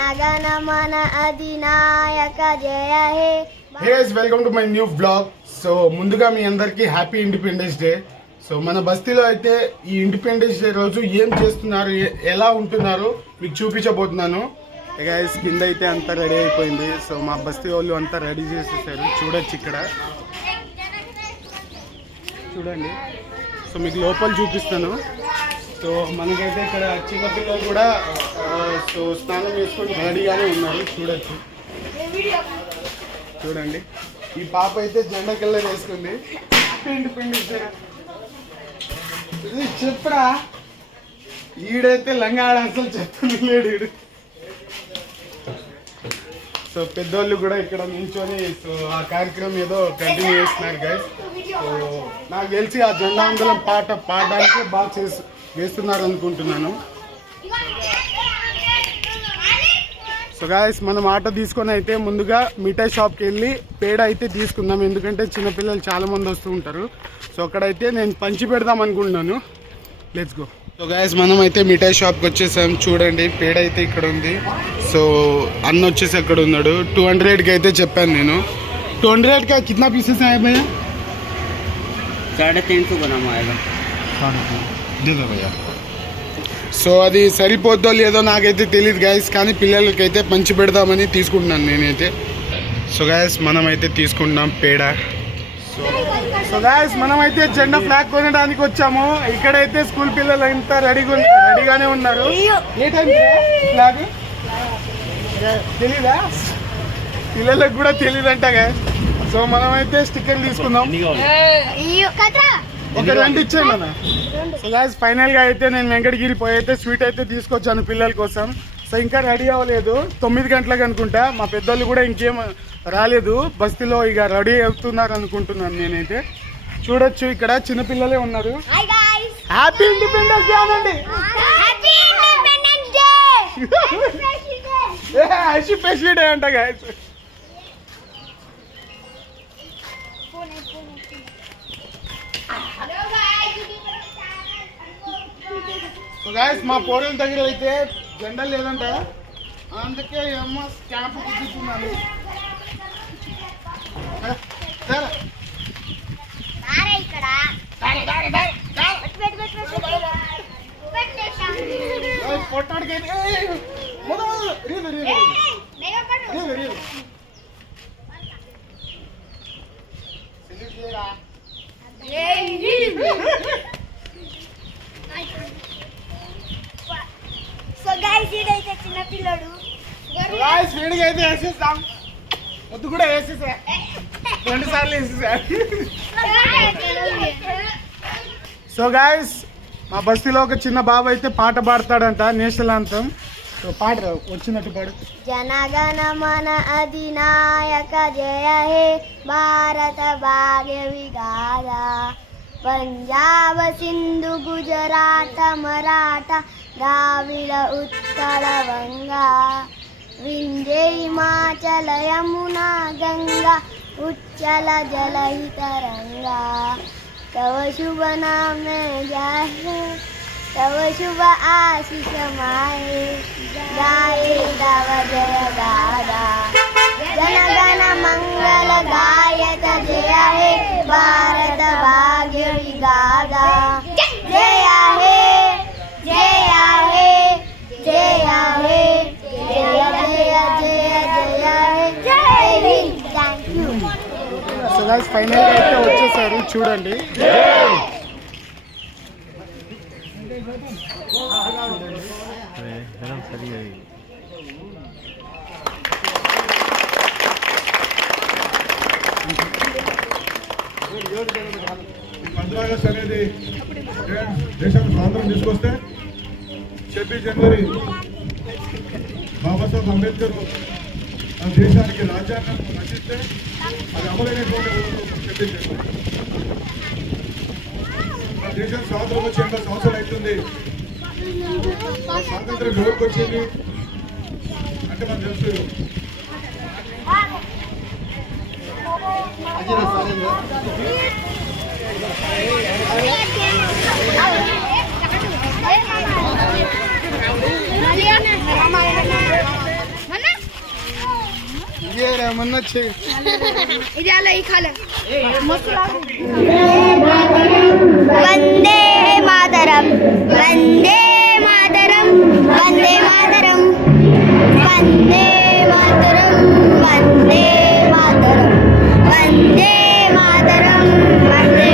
జనగణమన అధినాయక జయ హే. Welcome to my new blog. So ముందుగా మీ అందరికి హ్యాపీ ఇండిపెండెన్స్ డే. సో మన బస్తీలో అయితే ఈ ఇండిపెండెన్స్ డే రోజు ఏం చేస్తున్నారు, ఎలా ఉంటున్నారు మీకు చూపించబోతున్నాను. గైస్ కింద అయితే అంతా రెడీ అయిపోయింది. సో మా బస్తీ వాళ్ళు అంతా రెడీ చేసేసారు, చూడొచ్చు ఇక్కడ చూడండి. సో మీకు లోపల చూపిస్తాను. సో మనకైతే ఇక్కడ చిన్నపిల్లలు కూడా సో స్నానం చేసుకొని రెడీగానే ఉన్నారు, చూడొచ్చు. చూడండి ఈ పాప అయితే జెండా కలర్ వేసుకుంది. ఇండిపెండెన్స్ డే చెప్పరా, ఈడైతే లంగాడ అసలు చెప్తుంది లేడు. సో పెద్దోళ్ళు కూడా ఇక్కడ నిల్చొని సో ఆ కార్యక్రమం ఏదో కంటిన్యూ చేస్తున్నారు గైస్. సో నాకు తెలిసి ఆ జెండా ఆందోళన పాట పాడడానికి బాగా వేస్తున్నారు అనుకుంటున్నాను. సో గాయస్ మనం ఆటో తీసుకొని అయితే ముందుగా మిఠాయి షాప్కి వెళ్ళి పేడ అయితే తీసుకుందాం, ఎందుకంటే చిన్నపిల్లలు చాలామంది వస్తూ ఉంటారు. సో అక్కడైతే నేను పంచి పెడదాం అనుకుంటున్నాను. Let's go. సో గాయస్ మనం అయితే మిఠాయి షాప్కి వచ్చేసాం. చూడండి పేడ అయితే ఇక్కడ ఉంది. సో అన్న వచ్చేసి అక్కడ ఉన్నాడు. 200కి అయితే చెప్పాను నేను. 200 का कितना पीसेस आए भैया? 350 ग्राम आएगा. दे दो भैया. సో అది సరిపోద్దో లేదో నాకైతే తెలియదు గైస్, కానీ పిల్లలకైతే పంచి పెడదామని తీసుకుంటున్నాను నేనైతే. సో గైస్ మనమైతే తీసుకుంటున్నాం పేడ. సో గైస్ మనమైతే జెండా ఫ్లాగ్ కొనడానికి వచ్చాము. ఇక్కడైతే స్కూల్ పిల్లలు అంతా రెడీగానే ఉన్నారు. ఏ టైం ఫ్లాగ్ తెలీదా? పిల్లలకు కూడా తెలియదంట గైస్. సో మనమైతే స్టిక్కర్ తీసుకుందాం. ఒక 2 ఇచ్చేయండి అన్న. సో గైస్ ఫైనల్ గా అయితే నేను వెంకటగిరి పోయి అయితే స్వీట్ అయితే తీసుకొచ్చాను పిల్లల కోసం. సో ఇంకా రెడీ అవ్వలేదు, 9 గంటలకు అనుకుంటా. మా పెద్దోళ్ళు కూడా ఇంకేం రాలేదు బస్తీలో, ఇక రెడీ అవుతున్నారు అనుకుంటున్నాను నేనైతే. చూడొచ్చు ఇక్కడ చిన్నపిల్లలే ఉన్నారు. హ్యాపీ ఇండిపెండెన్స్ డే అనండి. హ్యాపీ స్పెషల్ డే అంట గైస్. సో గైస్ మా పోరల దగ్గర అయితే జెండా లేదంట, అందుకే అమ్మ క్యాంప్ కుదురుతున్నాను. పొట్టాడికి సో గైస్ ఇదైతే చిన్న పిల్లడు స్పీడ్గా అయితే వేసేస్తాం. ముద్దు కూడా వేసేసా, 2 సార్లు వేసేసా. సో గైస్ మా బస్తీలో ఒక చిన్న బాబు అయితే పాట పాడతాడంట, నేషనల్ అంతం. సో పాట వచ్చినట్టు పాడు. జనగణమన అధినాయక జయ హే భారత భాగ్య విగాధ పంజాబ సింధు గుజరాత మరాఠ ద్రావిడ ఉత్కళ వంగా వింధ్య హిమాచల యమునా గంగా ఉచ్చల జలహితరంగా तव शुभ नाम जाहे तव शुभ आशीष माहे गाये तव जय दादा जनगण मंगल गायत जय हे भारत भाग्य विधाता जय हे जय हे जय हे जय जय जय जय जय Hind. Thank you. So guys final గా అయితే వచ్చేసారు, చూడండి. ఆగస్టు అనేది దేశానికి స్వాతంత్రం తీసుకొస్తే 26 జనవరి బాబాసాహెబ్ అంబేద్కర్ ఆ దేశానికి రాజ్యాంగం రచిస్తే అది అమలైనటువంటి 26 జనవరి. ఆ దేశం స్వాతంత్రం వచ్చి 80 సంవత్సరాలు అవుతుంది. స్వాతంత్రం ఎవరికి వచ్చింది అంటే మనకు తెలుసు, ये रे मन्नत छे ఇది అలా ఈ ఖాల వందే మాతరం వందే మాతరం వందే మాతరం వందే మాతరం వందే మాతరం వందే మాతరం వందే